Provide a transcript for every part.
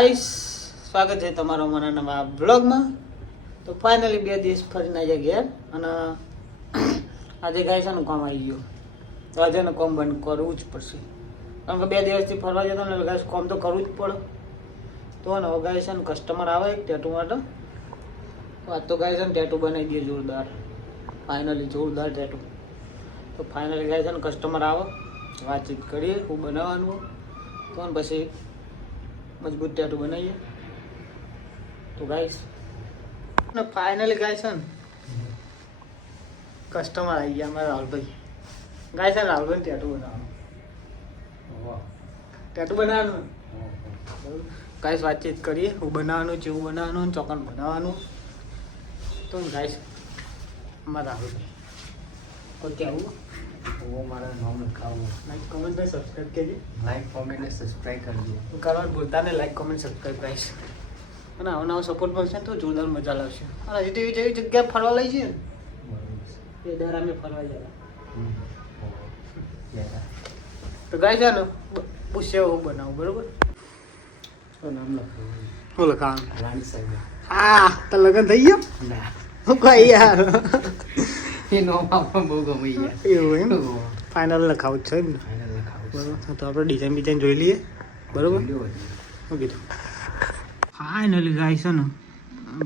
Guys સ્વાગત છે તમારો મારા નવા બ્લોગમાં. તો ફાઇનલી 2 દિવસ ફરીને આવ્યા ઘેર અને આજે ગાઈસ આનું કામ આવી ગયું. તો આજે એનું કામ બંધ કરવું જ પડશે કારણ કે 2 દિવસથી ફરવા જતો ને ગાઈસ કામ તો કરવું જ પડે. તો ને ગાઈસ એનું કસ્ટમર આવે એક ટેટુ માટે. તો આજ તો ગાઈસ એનું ટેટુ બનાવી દઈએ જોરદાર, ફાઇનલી જોરદાર ટેટુ. તો ફાઇનલી ગાઈસ એનું કસ્ટમર આવે, વાતચીત કરીએ હું બનાવવાનું તો ને પછી મજબૂત ટેટુ બનાવીએ. તો ગાઈસ ને ફાઇનલી ગાઈસ ને કસ્ટમર આવી ગયા અમારા રાહુલભાઈ. ગાઈસ ને રાહુલભાઈ ટેટુ બનાવવાનું, ટેટુ બનાવવાનું. ગાઈસ વાતચીત કરીએ હું બનાવવાનું, જેવું બનાવવાનું, ચોકન બનાવવાનું. તો ગાઈસ અમારા રાહુલભાઈ કોઈ કહેવું वो हमारा नाम लिखा हुआ लाइक कमेंट पे सब्सक्राइब कीजिए, लाइक कमेंट ने सब्सक्राइब कर दिया કરવા ભૂલતા ને લાઈક કમેન્ટ સબસ્ક્રાઈબ ગાઈસ. અને આવો નવો સપોર્ટ મળશે તો જોરદાર મજા લાવશે. અને હજી તો એવી જગ્યાએ ફરવા લઈ જઈએ ને એ દર અમે ફરવા જતા. તો ગાઈસ આનો પૂછ્યા હું બનાવું બરોબર. तो नाम लिखा हुआ હું લખાવાનું रानी साहब હા તો લગન થઈ ગયો ना હું કઈ યાર ये नाम आपको बहुत गमी है એવું એમ ફાઇનલ લખાવું છે એમ ને फाइनल लिखा हुआ બરોબર. તો આપણે ડિઝાઇન જોઈ લઈએ બરોબર. શું કીધું ફાઇનલી ગાઈસ છે ને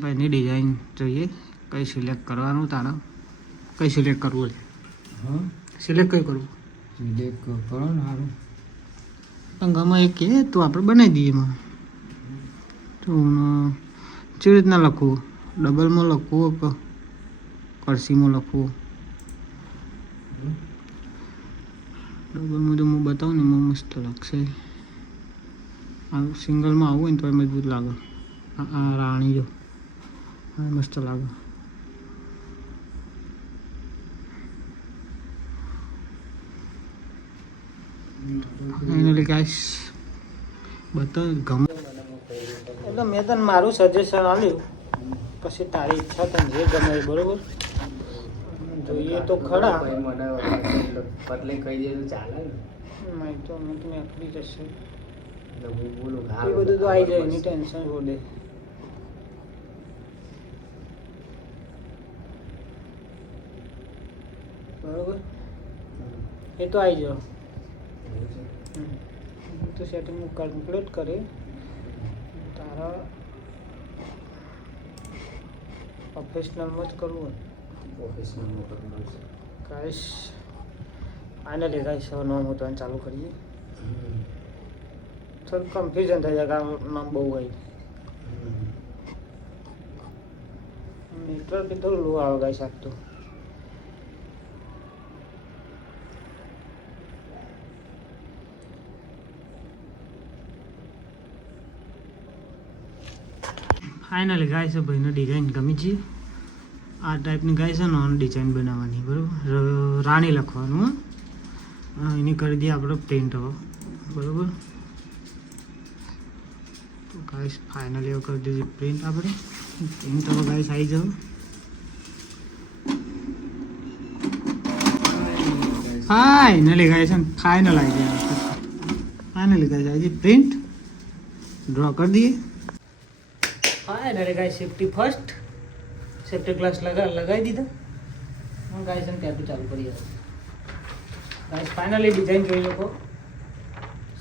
ભાઈની ડિઝાઇન જોઈએ કઈ સિલેક્ટ કરવાનું તારા કઈ સિલેક્ટ કરવું છે हाँ સિલેક્ટ કઈ કરવું देख करो ना हारू પણ ગમે એ કે તો આપણે બનાવી દઈએ એમાં. તો કેવી રીતના લખવું, ડબલમાં લખવું કે કરસીમાં લખવું? ડબલમાં તો હું બતાવું ને એમાં મસ્ત લાગશે. આ સિંગલમાં આવું હોય ને તો એ મજબૂત લાગે. આ રાણી જો આ મસ્ત લાગે. ફાઇનલી ગાઈસ બતાવ ગમે એટલે મેં તને મારું સજેશન આપ્યું, પછી તારી ઈચ્છા તને જે ગમે એ બરોબર. જોઈએ તો ખરા મને પતલે કહી દે તો ચાલે ને નહીં તો અમે તમે આખરી જશે એટલે હું બોલું એ બધું તો આવી જાય એની ટેન્શન છોડે. બરોબર એ તો આવી જાઓ. તો સેટિંગ કમ્પ્લીટ કરે તારા પ્રોફેશનલમાં જ કરવું હોય પ્રોફેશનલ કરવાનું છે ગાઈસ. ફાઇનલી ગાઈસ હવે નામ હું તો ચાલુ કરીએ. થોડું કન્ફ્યુઝન થઈ જાય કારણ નામ બહુ હોય. નેટવર્ક બી થોડું લો આવે ગાઈસ આજ તો. ફાઇનલી ગાઈસ ભાઈનો ડિઝાઇન ગમી છે. આ ટાઈપની ગાઈસ છે ને ડિઝાઇન બનાવવાની બરાબર. રાણી લખવાનું એની કરી દઈએ આપણે પ્રિન્ટ હવે બરાબર. તો ગાઈસ ફાઇનલી હવે કરી દીધી પ્રિન્ટ આપણે. પ્રિન્ટ હવે ગાઈસ આવી જાવ. ફાઇનલી ગાઈસ ફાઇનલ આવી જાય. ફાઇનલી ગાઈસ આવી જાય પ્રિન્ટ ડ્રો કરી દઈએ. Finally guys safety first, safety glass લગાવી દીધા. હું ગાઈસ ટેટુ ચાલુ કરીએ. ગાઈસ ફાઇનલી ડિઝાઇન જોઈ લો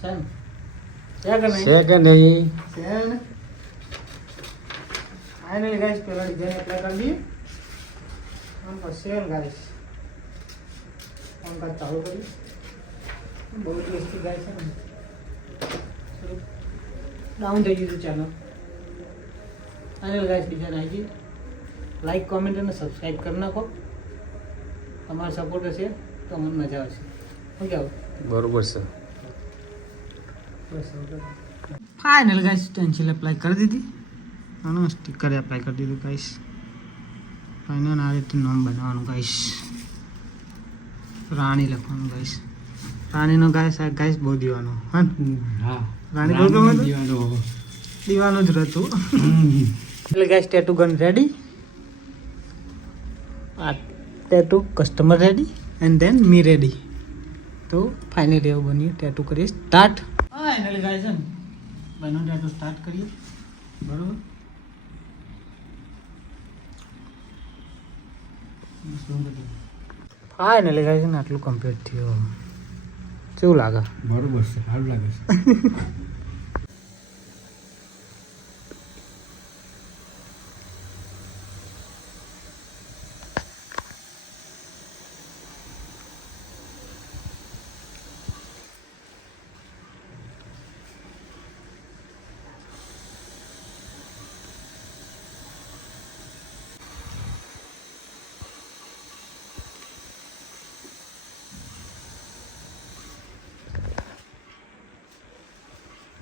સેમ છે કે નહીં છે કે નહીં સેમ. ફાઇનલી ગાઈસ પહેલા ડિઝાઇન એપ્લાય કરી દઈએ અને પછી ગાઈસ કામકાજ ચાલુ કરીએ. બહુ ટેસ્ટી ગાઈસ છે ને ડાઉન થઈ ગયું ચેનલ. ફાઇનલ ગાઈસ ડિઝાઇન આવી ગઈ. લાઈક કોમેન્ટ અને સબસ્ક્રાઈબ કરી નાખો. તમારો સપોર્ટ હશે તો મને મજા આવશે. શું કહેવું બરોબર છે. ફાઇનલ ગાઈસ પેન્સિલ એપ્લાય કરી દીધી અને સ્ટીકર એપ્લાય કરી દીધું ગાઈસ. ફાઇનલ આ રીતે નામ બનાવવાનું ગાઈસ. રાણી લખવાનું ગાઈસ. રાણીનો ગાઈસ આ ગાઈસ બહુ દીવાનો હા હા રાણી બહુ ગમે તો દીવાનો દીવાનું જ રહેતું. એટલે ગાઈસ ટેટુ ગન રેડી. આ tattoo customer ready and then me ready. તો ફાઇનલી એવું બન્યું. ટેટુ કરીએ સ્ટાર્ટ. ફાઇનલી ગાઈસ ભાઈનો ટેટુ સ્ટાર્ટ કરીએ બરોબર. ફાઇનલી ગાઈસ ને આટલું કમ્પ્લીટ થયું. કેવું લાગે? બરોબર છે, સારું લાગે છે.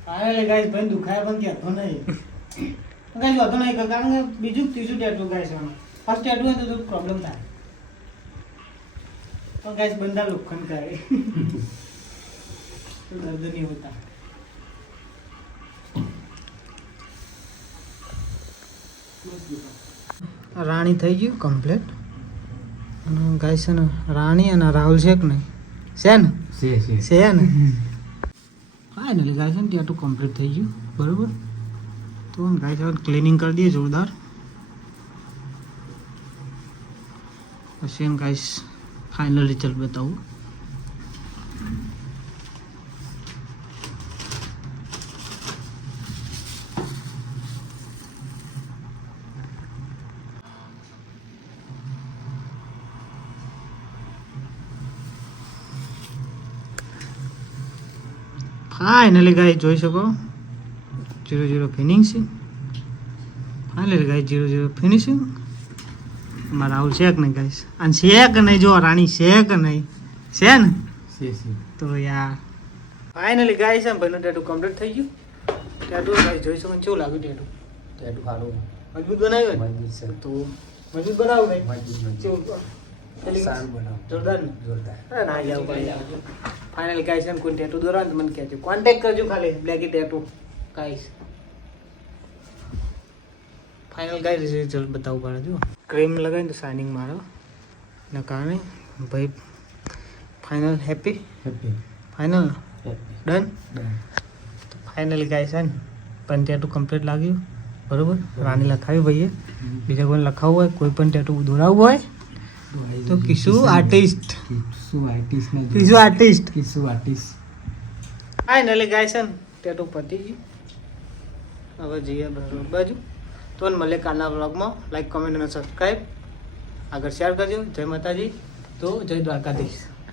ફાઇનલી ગાઈસ ભાઈ દુખાય પણ કહેતો નહીં. ગાઈસ વાતો નહીં કારણ કે બીજું ત્રીજું ટેટુ ગાઈસ આમાં ફર્સ્ટ ટેટુ હોય તો થોડું પ્રોબ્લેમ થાય. તો ગાઈસ બંદા લોખંડ કરે તો દર્દ નહીં હોતા. રાણી થઈ ગયું કમ્પ્લીટ. અને ગાઈસ છે ને રાણી અને રાહુલ છે કે નહીં? છે ને? છે ને? ફાઇનલી ગાઈસ છે ને ટેટુ કમ્પ્લીટ થઈ ગયું બરોબર. તો ગાઈસ હવે ક્લિનિંગ કરી દઈએ જોરદાર. પછી એમ ગાઈસ ફાઇનલ રિઝલ્ટ બતાવું. ફાઇનલી ગાઈસ જોઈ શકો 0-0 ફિનિશિંગ. Finally guys 0-0 finishing. મારા રાહુલ છે કે નહીં ગાઈસ? અને છે કે નહીં? જો રાણી છે કે નહીં? છે ને? તો યાર ફાઇનલી ગાઈસ એમ ભાઈનો ટેટુ કમ્પ્લીટ થઈ ગયું. ટેટુ ગાઈસ જોઈ શકો કેવું લાગ્યું ટેટુ? ટેટુ સારું મજબૂત બનાવ્યું ને? મજબૂત છે. તો મજબૂત બનાવું ભાઈ. મજબૂત કેવું? સારું બનાવો. જોરદાર ને? જોરદાર. અરે ના જાવ ભાઈ. ફાઇનલ ગાઈસ એમ કોઈ ટેટુ દોરાવ તો મને કહેજો, કોન્ટેક્ટ કરજો ખાલી બ્લેકી tattoo guys. Final guys result બતાવું પડે. જો ક્રીમ લગાવીને તો શાઇનિંગ મારો એના કારણે ભાઈ ફાઇનલ હેપી. Final done. તો ફાઇનલી ગાઈસ છે ને પણ ટેટુ કમ્પ્લીટ લાગ્યું બરોબર. રાણી લખાવી ભાઈએ. બીજા કોઈને લખાવવું હોય, કોઈ પણ ટેટુ દોરાવવું હોય તો Kishu artist. Kishu artist. Finally guys છે ને ટેટુ પતી ગયું. હવે જઈએ બરાબર બાજુ. તો મળે કાલના વ્લોગમાં. લાઈક, કોમેન્ટ અને સબસ્ક્રાઈબ આગળ શેર કરજો. જય માતાજી. તો જય દ્વારકાધીશ.